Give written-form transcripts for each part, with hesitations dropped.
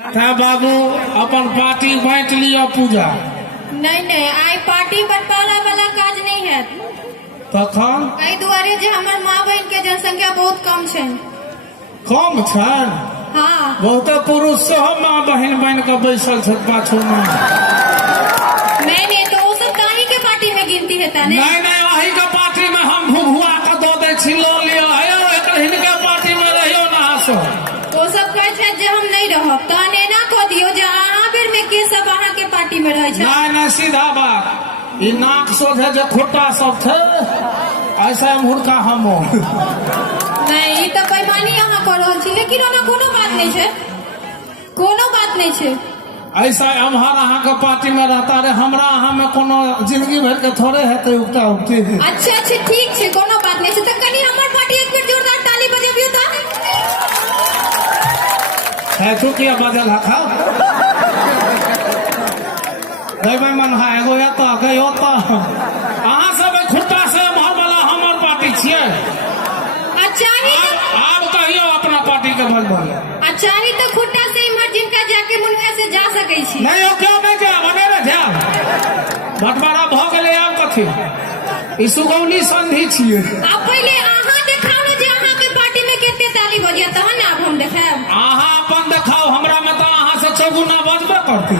बाबू अपन party बांट लिया पूजा। नहीं नहीं आई पार्टी बंटवारा वाला काज नहीं है। तखन एहि दुआरे जे हमर माँ बहन के जनसंख्या बहुत कम है। कम छन? हाँ बहुत पुरुष से हम माँ बहन बन के बैसल छे पाछू में। नहीं तो वो सब काहे के पार्टी में गिनती है ताने? नहीं वही के पार्टी में हम भुभुआ के दो दे छी लो लियो है हिनके पार्टी में रहियो ना हसो। वो सब कहे छे जे हम नहीं रहब ताने ना कह दियो जे अहाँ बेर में के सब अहाँ के पार्टी में रहे छे। नहीं सीधा बात ई नाक सोझे जे खोटा सब थे ऐसा मुर्खा हम नहीं ई तो बेईमानी अहाँ कर रहल छी। लेकिन ओना कोनो बात नहीं छे, कोनो बात नहीं छे। ऐसा हमार अहाँ के पार्टी में रहता रे हमरा अहाँ में कोनो जिंदगी भर के थोड़े है तो उठा उठती है। अच्छा ठीक छे कोनो बात नहीं छे। तो कनी हमर पार्टी एक बेर जोरदार ताली बजाबियो त। है तू किया बजल हखा देबै मन है एगो एत के ओत अहाँ सब खुट्टा से हमर वाला हमर पार्टी छियै। अच्छा ही आब कहियो अपना पार्टी के बजबल। अच्छा ही तो खुट्टा से इमर जिनका जाके मुनवे से जा सकै छी। नहीं ओ क्यों नहीं जा बने रे जा बटवारा भ गेलै आब कथी ई सुगौनी संधि छियै। अब पहले अहाँ देखाओ ने जे अहाँ के पार्टी में केते ताली बजिया तहन आब हम देखाब। अहाँ अपन देखाओ हमरा में तो अहाँ से चौगुना बजबे करती।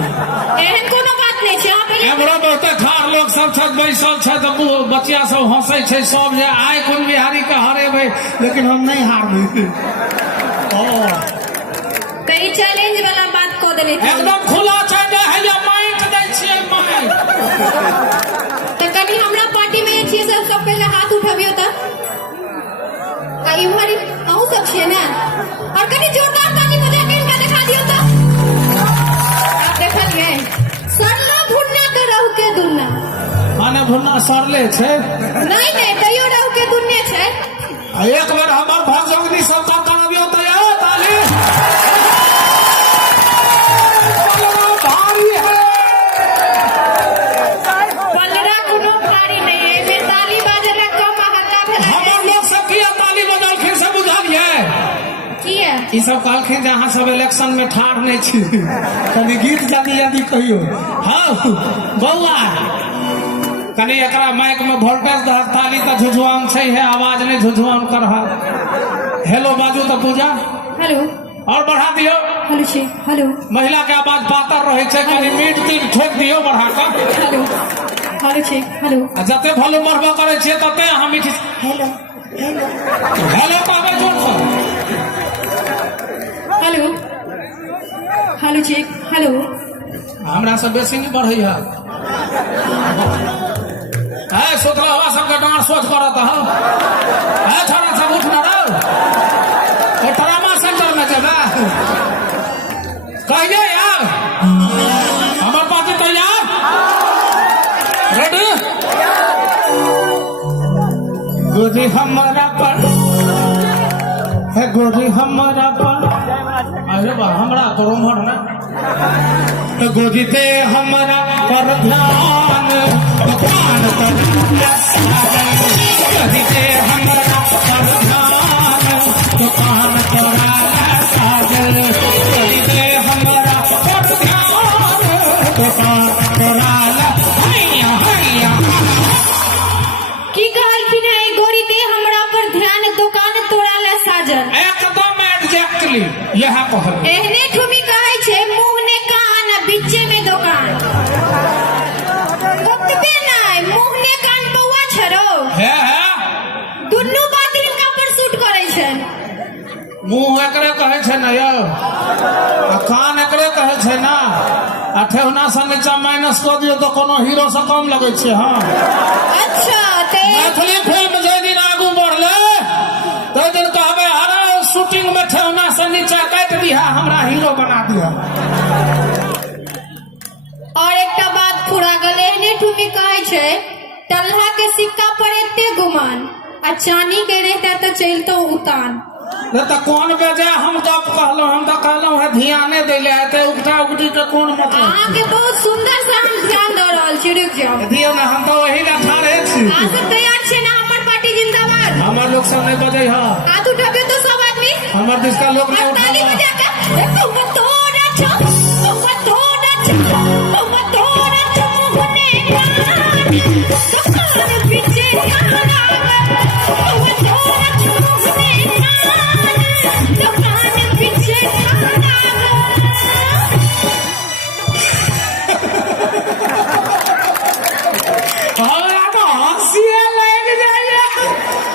एहन कोनो बात नहीं छे। पहले एमरो बहुते खार लोग सब छत बैसल छै त बच्चा सब हंसै छै सब जे आइ कोन बिहारी के हरेबै लेकिन हम नहीं हारबै। कई चैलेंज वाला बात को देले छी। एकदम खुला छै जे हैया माइक दै छियै माइक। तो कनी हमरा पार्टी में छी सब पहले हाथ उठाबियो त आई हमारी आऊ सब छिए ना। और कनी जोरदार ताली बजा के इनका दिखा दियो त। आप देखलिए सरला भुन्ना के रहू के दुन्ना माने भुन्ना सरले छै। नहीं तैयो रहू के दुन्ने छै। एक बार हमर भगजोगनी सब का करबियो त ए ताली भारी है। पलड़ा कोनो भारी नहीं है। फिर ताली बाजला कम हल्ला भेल। हमर लोग सब किया ताली बजालखिन से बुझलिए की है ई सब कहलखिन जे अहाँ सब इलेक्शन में ठाढ़ नहीं छी कनी गीत जल्दी कहियो। हाँ बौआ कनी एकरा माइक में वोल्टेज दह ताली तो झुझुआन छै है आवाज नहीं झुझुआन कर। हेलो बाजू तो पूजा हेलो और बढ़ा दियो। हेलो छी हेलो महिला के आवाज पातर रहे छै कनी मीट तीट ठोक दियो बढ़ा कर। हेलो हेलो छी हेलो जते वॉल्यूम बढ़बा करे छियै तते अहाँ मीठ हेलो हेलो हेलो कहबै जोर से। हेलो हेलो छी हेलो हमरा से बेसी नहीं बढ़ैया है सोचला हवा सबके डांट सोच करत है छोरा सब उठ ना रहो ट्रामा सेंटर में जेबा कहिए यार हमर पार्टी तैयार रेडी। गोरी हमारा पर है गोरी हमारा पर अरे बा हमरा तो रोमहर ना गोरी दे हमारा पर ध्यान दुकान पर गोरी दे हमारा पर ध्यान दुकान पर साजन गोरी दे हमारा पर ध्यान दुकान पर हैया हैया की कहलखिन है गोरी दे हमरा पर ध्यान दुकान तोरा ले साजन। एकदम एग्जैक्टली यह कहल। एहने ठुमी कहै छै मुंह ने कान बीचे में दुकान। ओतबे नहीं मुंह ने कान बौआ छरो है दुन्नु बात इनका पर सूट करै छै। मुंह एकरे कहे छै ना यौ आ कान एकरे कहे छै ना आ ठेहुना से नीचा माइनस कऽ दियौ तो कोनो हीरो से कम लगे छै। हाँ अच्छा ते मैथिली फिल्म जे दिन आगू बढ़ले तो दिन कहबे अरे शूटिंग में ठेहुना से नीचा काट दिया हमरा हीरो बना दिया। और एकटा बात फुरा गेल एहने ठुमी कहै छै टल्हा के सिक्का पर एते गुमान आ चानी के रहता तो चलतो उतान। नहीं तो कौन बेजे हम गप कहलो हम तो कहलो है ध्याने देले है उगटा उगटी के कौन मतलब। अहाँ के बहुत सुंदर से हम ध्यान दे रहल छी। रुक जाओ दियो ना हम तो वही ना ठाड़े छी। अहाँ सब तैयार छे ना हमर पार्टी जिंदाबाद। हमर लोग सब नहीं बजे है हाथ उठाबे तो सब आदमी हमर देश का लोग नहीं ताली उठावा। बजा के हमरा तो हंसिए लग जाइए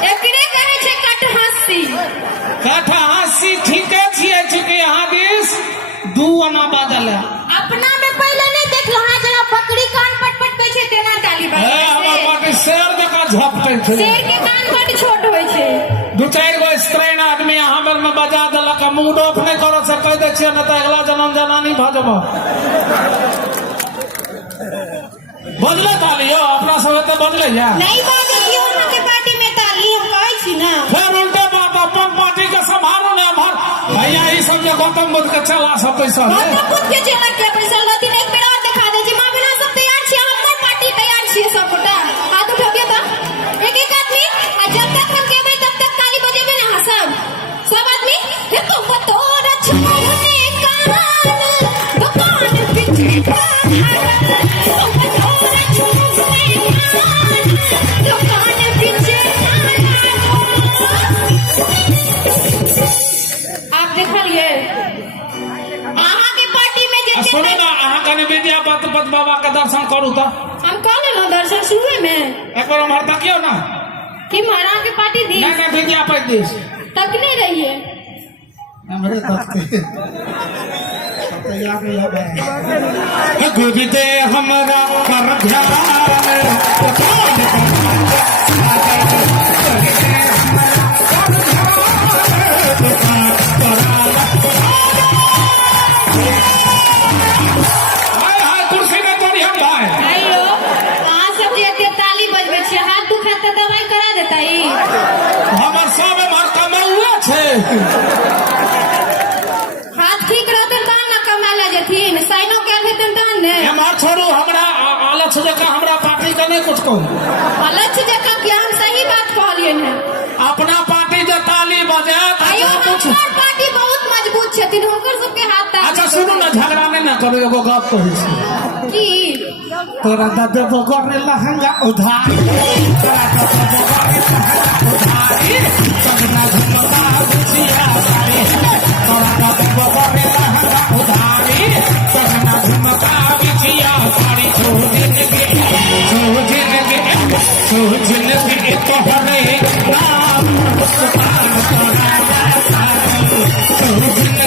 एकरे कहै छै कटहस्सी। कथा हंसी ठीके छियै चूँकि यहाँ दिस दू अना बादल है अपना में पहले नहीं देखलो हां जेना बकरी कान पटपट कहै छै तेना ताली हमर बजे पाटी शेर जका झपटे छै शेर के कान बड़ छोट होय छै। दू चारि गो स्त्रीण आदमी यहाँ बेर में बजा देलक आ मूड ऑफ नहीं करऽ से कह दै छियै न तऽ अगला जन्म जनानी भऽ जेबह बजले ताली हो अपना सब तो बजले या नहीं बाजे की हमरा के पार्टी में ताली हम कहै छी ना। फिर उल्टे बात अपन पार्टी के संभालो ने हमार भैया ई सब जे गौतम बुद्ध के चला सब पैसा है गौतम बुद्ध के चला के पैसा लती एक बेर और दिखा दे जी मां बिना सब तैयार छी हमर पार्टी तैयार छी सब गोटा हाथ उठाबिए त एक एक आदमी आ जब तक हम केबै तब तक ताली बजेबे ना सब आदमी हे तुम तोरा छुने कान दुकान पीछे तुम तोरा छुने कान दुकान पीछे आप देखलिए अहाँ के पार्टी में जे सुनो ना अहाँ कने विद्यापति बाबा के दर्शन करू तो हम कह लेना दर्शन शुरू में एक बार हमार तकियो ना कि महाराज के पार्टी दी नहीं विद्यापति देश तक नहीं रही है। हमरे तकते गुरु दे हमरा कर कुर्सी में तोड़ी हम भाई आइयो अहाँ सब जे एते ताली बजबै छी हाथ दुखा त दवाई करा देता ई हमर सब हमर कमौआ छै हाथ ठीक रहतै तहन न कमाला जेथिन साइनो के देतन तहन ने हमार छोड़ू हमरा आलस जका हमरा पार्टी के नहीं कुछ कहू अलग जगह के हम सही बात कहलिए है। अपना पार्टी जे ताली बजे आइयो कुछ हमर पार्टी बहुत मजबूत छथिन होकर सबके हाथ ताली अच्छा सुनू ना झगड़ा नहीं ना करू एगो गप कहै छी की तोरा दबे बगरे लहंगा उधार तोरा दबे बगरे लहंगा उधारी संगना झुमका बुझिया सारे तोरा दबे बगरे लहंगा उधारी संगना झुमका बुझिया सारी छोड़ तोहरे राम सुल्तान तोरा सारी